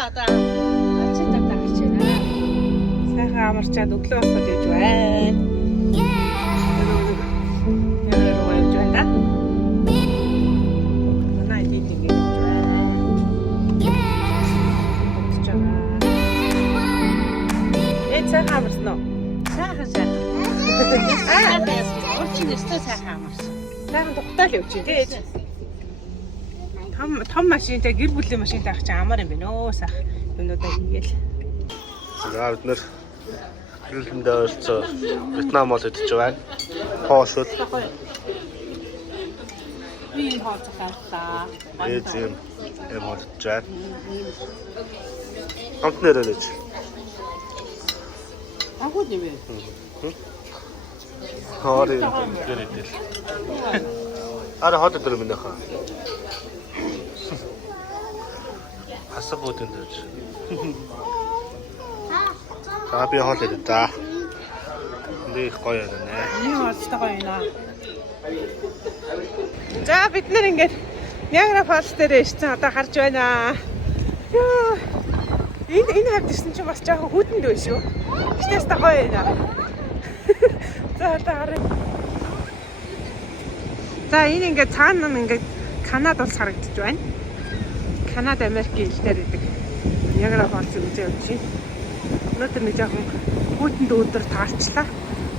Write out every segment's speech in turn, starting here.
Одоо очиж тавтаа гэж байна. Сайхан амарчаад өглөө босоод явж байна. Яа руу явж байна да? Манай идийг ингэж явж байна. Бодож байгаа. Сайхан амарсан уу? Сайхан. Өчигдөр нэстэ сайхан амарсан. Сайхан тухтаал явж байна тий. Том машинтай гэр бүлийн машинтай авах чинь амар юм байна өө сах юмудаа хийгээл. За бид нэр хэлэндээ ойрцоо Вьетнам мод идэж байна. Хоошуд. Би хооцох авлаа. Эзэм мод идэж байна. Хамт нэрэлж. Агуу нэмээ. Хоорын гэр идэл. Ара хот өдөр минь хаа. Хасаг үүдэн дэж. За би хоол идэ за. Нэг гоё байна. Ийм олцтой гоё байна. За бид нэр ингээд Ниагара фалс дээр ирсэн одоо харж байна. Йоо. Энэ хавьд ирсэн чинь бас жоохон хүдэнд байна шүү. Гэтээс та гоё байна. За одоо харъя. За энэ ингээд цаана нь ингээд Канад улс харагдаж байна. Канада, Америкийн хил дээр идэг. Ниагара фалс үзээ явж байна. Өнөөдөр нэг жоохон хүйтэн өдөр таарчлаа.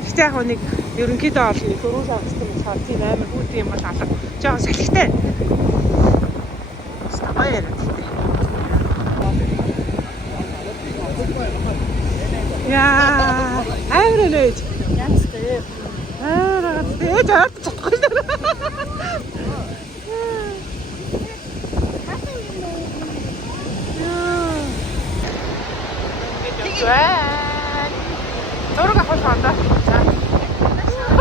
Гэхдээ яг нэг ерөнхийдөө олон нэг 4 сард болохоор тийм амар хүйтэн юм бол алга. Жоохон салхитай. Стабай яриад тийм. Яа, амар нэж. Янзтай. Ээж ард чадахгүй нэ. Зураг авах шаанда.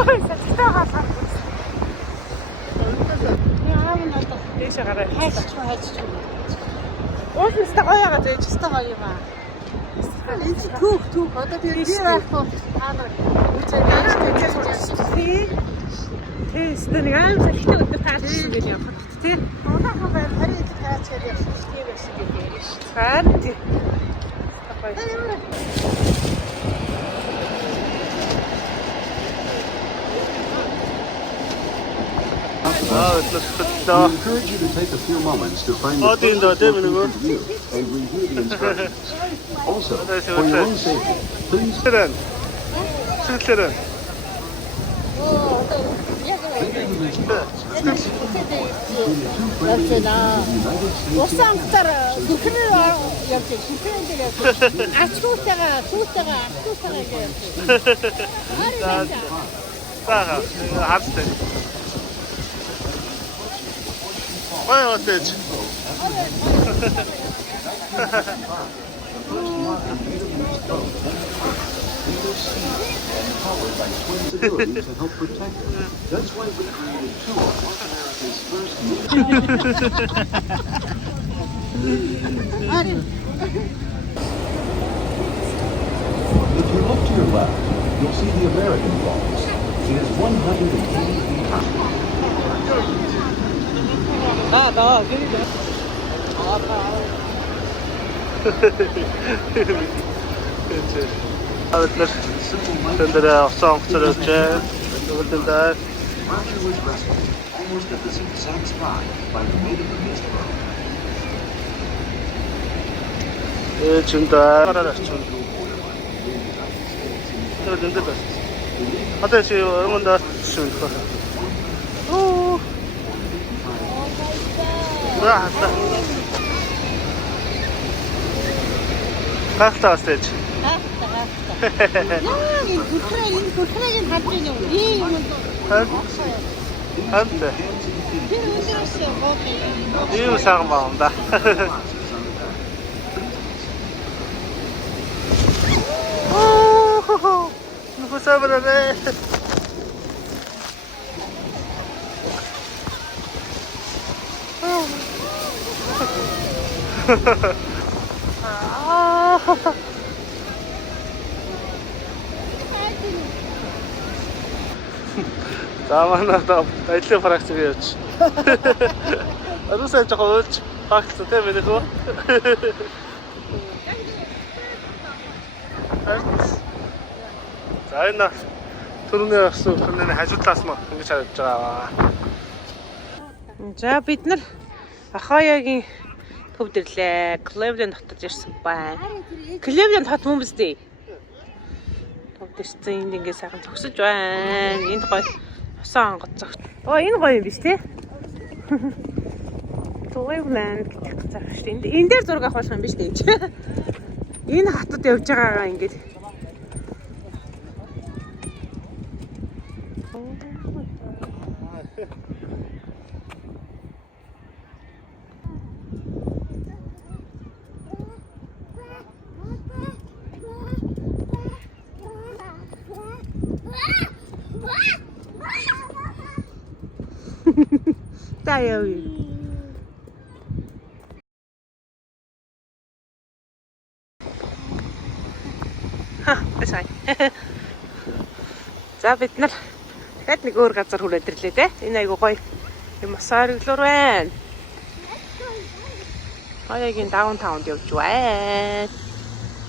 Сэтгтэй хасаа. Яа мөн одоо дэше гараа. Хайч. Офис та гоёга зээж өстой гоё юм аа. Энэ түүх одоо тэр яах вэ? Таанаа үчээ тест нэг аим салхитай өдөр таарсан гэж явах тий. Одоохон байр харин их таачаад явах тийм байсан гэдэг. Харин тий. We encourage you to take a few moments to find the view and review the instructions. Also, for your own safety, please. Why was it? To help protect them. That's why we created two of America's first. If you look to your left, you'll see the American Falls. It is 180 feet high. Roger was rescued almost at this exact spot by the weight of the mist rock. Хахтаа стэйж. Яа, энэ бүхрийн хадж юм. Ийм юм. Ханта. Тэр үсрэс гоо. Ийм саган баам да. Оо. Нүсэбэрэ. За манай ажлын практик явууч. Арусаа жоохон уйлж багтсан тийм ээ нөхөө. За энэ түрүүний асуултанд хажуудлаас мөн ингэж харж байгаа. За бид нар Ахаяагийн төвд ирлээ. Cleveland хотод ирсэн байна. Cleveland хот хүн биз дээ. Төвд ирсэн энд ингээ сайхан зогсож байна. Энд гоё усан онгоц зогт. Энэ гоё юм биш тий? Cleveland гэдэг газар шүү дээ. Энэ дээр зураг авах болох юм биш дээ. Энэ хотод явж байгаагаа ингээд Таяа. Асай. За бид нар дахиад нэг өөр газар хүрээд ирлээ те. Энэ айгуу гоё юм асаариглуур байна. Хаяагийн даунтаунд явж байна.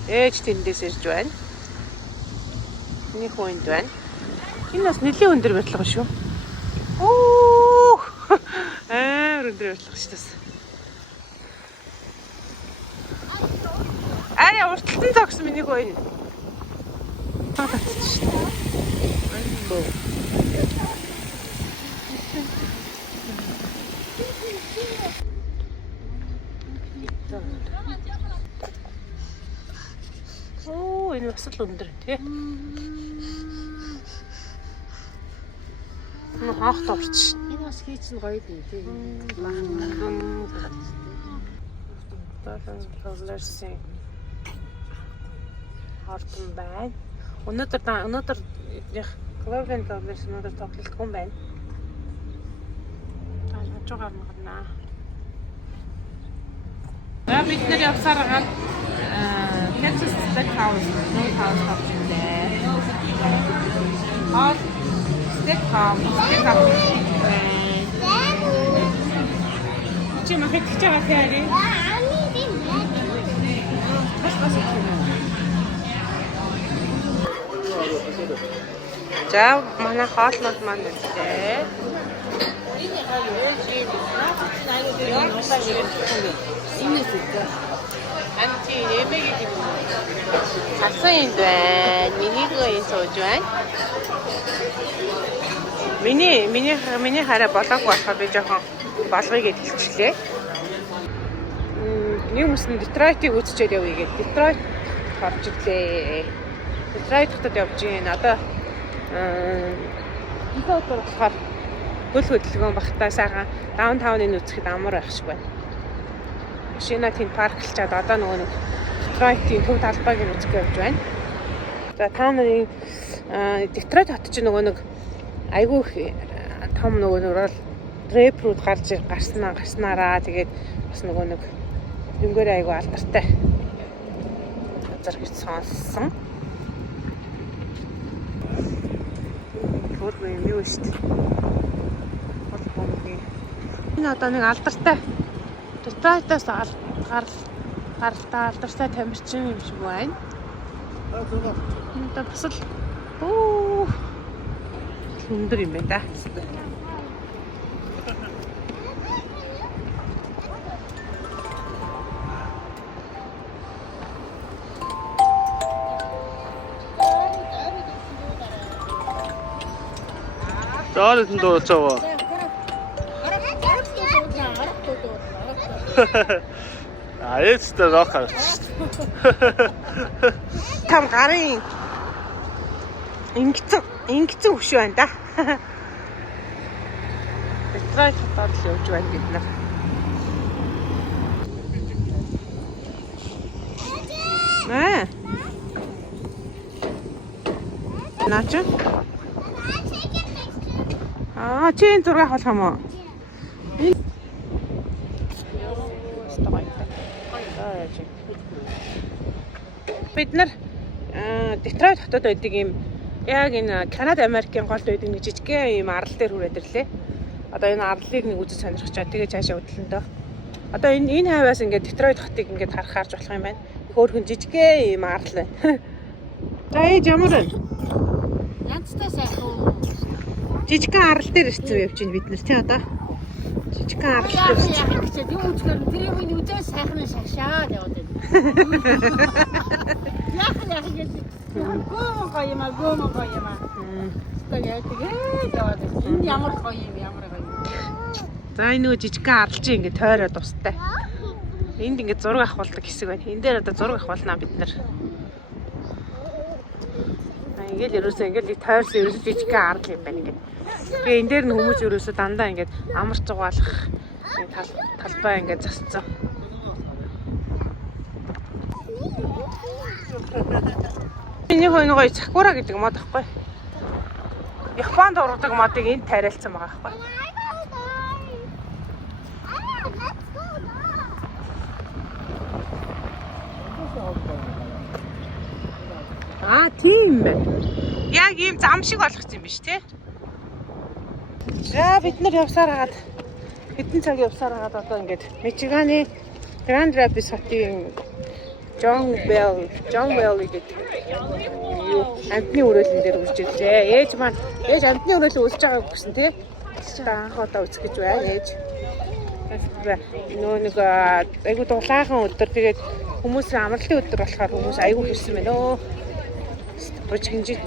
Ээж тэндээс ирж байна. Нэг хүн энд байна. Энэ бас нэлийн өндөр байтлага шүү. Оо! Өндөр байтлага шүү дээ. Арай урталтан зогсон миний хөө энэ. Оо, энэ бас л өндөр тий. Энэ хаахт орч. Энэ бас хийцэн гоё дээ тий. Таларсан хортон байна. Өнөөдөр яг Cleveland Cavaliers өнөөдөр тоглолтгүй юм байна. Таалж байгаа юм гэнэ. Бид нар явсаар байгаа Texas Steakhouse Steakhouse хавчтай. Steakhouse. Чи махад гэж байгаа тийм. За манай хоолнууд маань үлдээ. Анти нэмэг гэдэг. Хасан энд байна. Минийгөө энэ сууж байна. Миний хараа болоог болохоо би жоохон болгоё гэж хэлчихлээ. Нэг хүмүүс нь Детройтыг үзчихэд явъя гэдэг. Детройт орж ирлээ. Детройт хотод явж гин. Одоо энэ өдөр болохоор хөл хөдөлгөөн багтаа сайхан даунтауныг үзэхэд амар байх шиг байна. Машина тэнд парклчаад одоо нөгөө нэг Детройтын төв талбайг нь үзэх явж байна. За та нарын Детройт хот чинь нөгөө нэг айгүй том нөгөө нэг рэпрүүд гарснараа тэгээд бас нөгөө нэг дүнгээр айгүй алдартай газар гэж сонссон. Хөөе юм юу шүү дээ. Энэ одоо нэг алдартай Детройтоос алдартай тамирчин юм шиг байна. Энэ бас л өндөр юм байна да. Заалт нь дууцаа. Ээжтэй рокаар. Там гарын ингэцэн хөш байна да. Детройт хотод л явж байна бид нар. Наач? Чи энэ зураг авах юм уу? Бид нар Детройт хотод байдаг юм яг энэ Канада Америкийн голд байдаг нэг жижигхэн юм арал дээр хүрээд ирлээ. Одоо энэ арлыг нэг үзэж сонирхчаад тэгээ цаашаа хөдлөн дөө. Одоо энэ хавьяас ингээд Детройт хотыг ингээд харж болох юм байна. Хөөрхөн жижигхэн юм арал байна. За ээж ямар вэ? Янцтай сайхан уу? Жижигхэн арал дээр ирсэн явж байна бид нар тий одоо. Жижигхэн арал дээр. Яах гэж тийм үчгээр тэр юм үзээ сайхан шашаад яваад байна. Яах гэж гоо юм аа. Тэгээд яваад байна. Энэ ямар гоё юм ямар гоё. За энэ нөгөө жижигхэн арал чинь ингээд тойроод тустай. Энд ингээд зураг авахулдаг хэсэг байна. Энэ дээр одоо зураг авахулнаа бид нар. Ингээл ерөөсөө ингээл тойрсон ерөөсөө жижигхэн арал юм байна ингээд. Тэгээ энэ дээр нь хүмүүс ерөөсөө дандаа ингээд амарч угаалах талбай ингээд засцсан. Миний хойно гоё сакура гэдэг мод ахгүй. Японд ургадаг модыг энд тариалцсан байгаа ахгүй. Тийм байна. Яг ийм зам шиг болгосон юм биш тий? За бид нар явсаар хагаад хэдэн цаг явсаар хагаад одоо ингээд Мичиганы Grand Rapids хотын John Bell гэдэг амтны өрөөлөн дээр үрж ирлээ. Ээж маань амтны өрөөлөн үлж байгааг гэсэн тий? Анх удаа үзэх гэж байна ээж. Нөө нэг айгуу дулаахан өдөр тэгээд хүмүүсийн амралтын өдөр болохоор хүмүүс айгуу хэрсэн байна өө. Бож гинжи.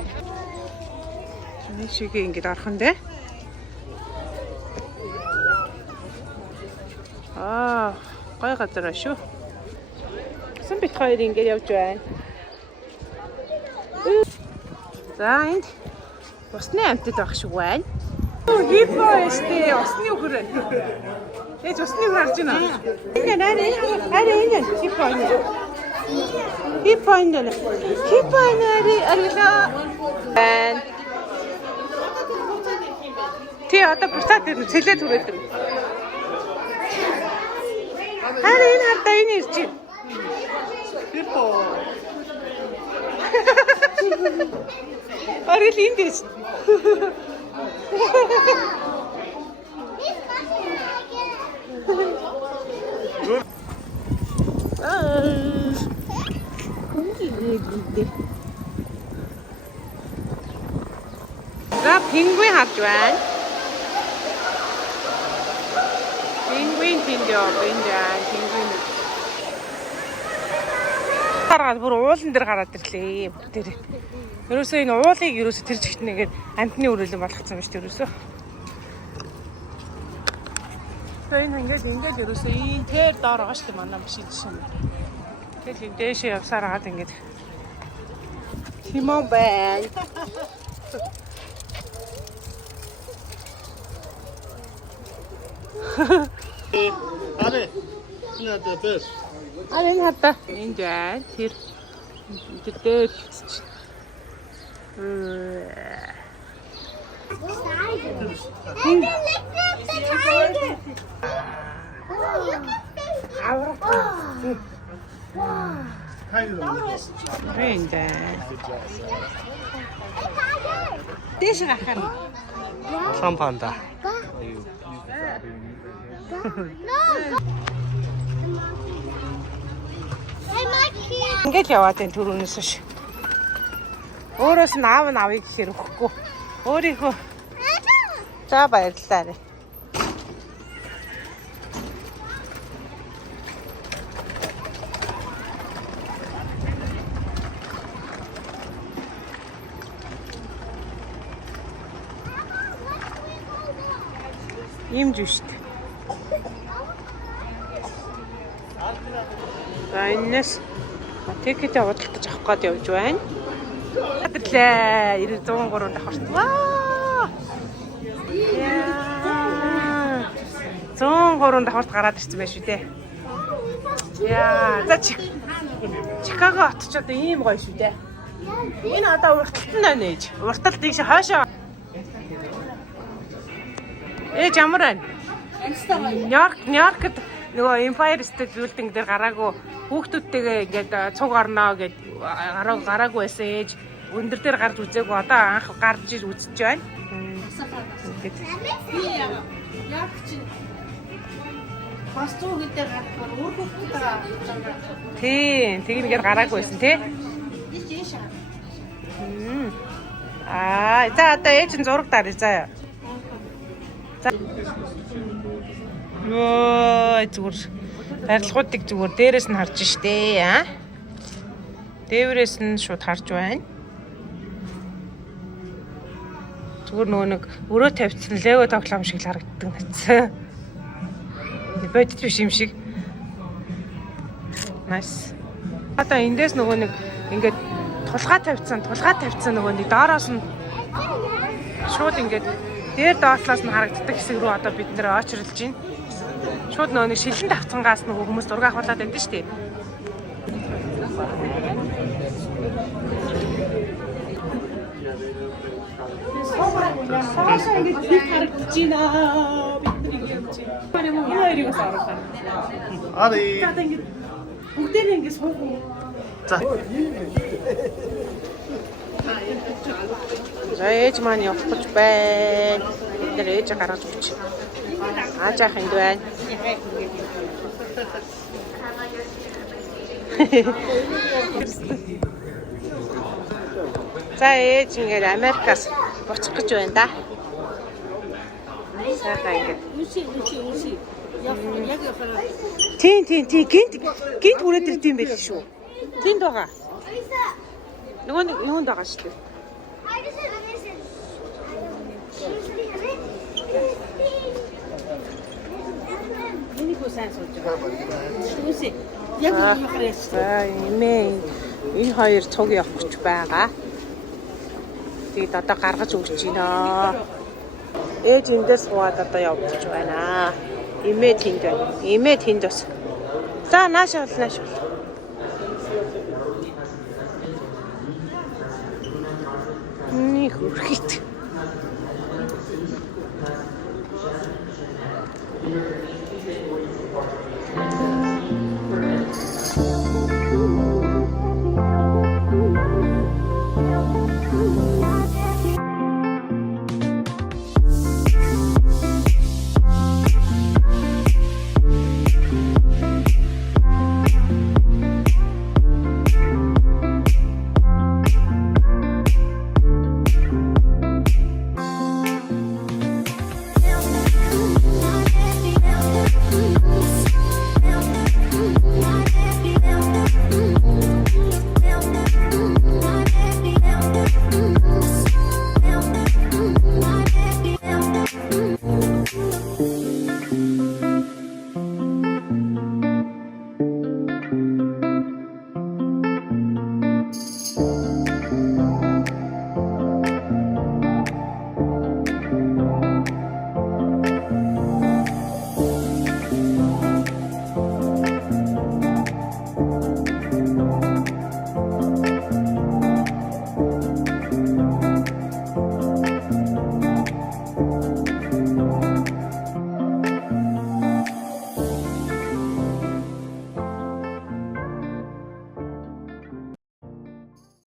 Энэ шиг ингэж орхон дээ. Гой газар шүү. Сэн бит хоёр ингэж явж байна. За энд усны амтд байх шиг байна. Хипо эстэй усны үхэр. Ээж усны үхэр харж байна. Энэ хипо энэ. Хипоинер арила. Тэ одоо буцаад ирнэ цэлээ түрээд ирнэ. Харин энэ хатаа энэ ирж байна. Хипо. Арил энд дэс. За пингвин харж байна. Пингвин тэнд пингвин. Хараад бүр уулан дээр гараад ирлээ. Тэр. Ерөөсөө энэ уулыг ерөөсөө тэр жигт нэгээд амтны өрөөлөн болгоцсон юм шүү дээ ерөөсөө. Энэ ингээд ерөөсөө энэ тэр доор байгаа шүү дээ манай машин чинь. Тэгэл энэ дэшээ явсаар хагаад ингээд Тимон байна. Аре. Энэ дээр. Аре энэ хата. Энд байна. Тэр дээр. Рэнда. Дэш гахаар. Сампанда. Ингээд яваад энэ түрүүнээс ш. Өөрөөс нь аав нь авъя гэхээр өгөхгүй. Өөрийнхөө. За баярлалаа. Имж шүү дээ. За энэс тикетээ худалдаж авах гээд явж байна. Тэрлээ 103 давхарт. Ваа! Яа! 103 давхарт гараад ирсэн байх шүү дээ. Яа, за Чикаго хот ч одоо ийм гоё шүү дээ. Энэ одоо урталт нь байна ээж. Урталт ийш хаашаа. Ээж ямар байна? Нью-Йоркд нөгөө Empire State Building дээр гараагүй хүүхдүүдтэйгээ ингээд цуг орноо гэд гараагүй байсан ээж өндөр дээр гарч үзээгүй одоо анх гарч иж үзэж байна. Яг чи Бас 100 гэдэг гарахаар өөр хөлтөд байгаа. Тийм, тэгнийгээр гараагүй байсан тий. Ийш. За одоо ээж нь зураг даръя заяа. За. Йоо, зүгээр барилгуудыг зүгээр дээрээс нь харж штэ аа. Дээврээс нь шууд харж байна. Зүгээр нөгөө нэг өрөө тавьчихсан лего тоглоом шиг л харагддаг надсан. Бодит биш юм шиг. Nice. Одоо эндээс нөгөө нэг ингээд тулгаа тавьсан нөгөө нэг доороос нь шууд ингээд дээр доотлоос нь харагддаг хэсэг рүү одоо бид нэр очрлж байна. Шууд нөгөө нэг шилэн давцангаас нөгөө хүмүүс зураг авахлаад байдаг шүү дээ. Саашаа ингэж нэг харагдаж байна. Бидний юм чи. Хоёрыг бас оруулаа. Ари. За ингэж бүгдээ ингэ суух уу. За. За ээж маань явах гэж байна. Бид нэр ээж гаргаж өгч. Аажаах энд байна. За ээж ингээд Америкаас буцах гэж байна да. Сайхан ингээд. Үси. Яг явахаар. Тийм. Гинт хүрээд ирд юм байл шүү. Тэнд байгаа. Нөгөөнд байгаа шүү дээ. Энийг үсэн сууж байгаа. Үси. Яг явахаар. За эмээ энэ хоёр цуг явах гэж байгаа. Тэгээд одоо гаргаж өгч байна. Ээж эндээс суугаад одоо явж байна. Эмээ тэнд байна. Эмээ тэнд бас. За нааш бол. Нэг үрхийт.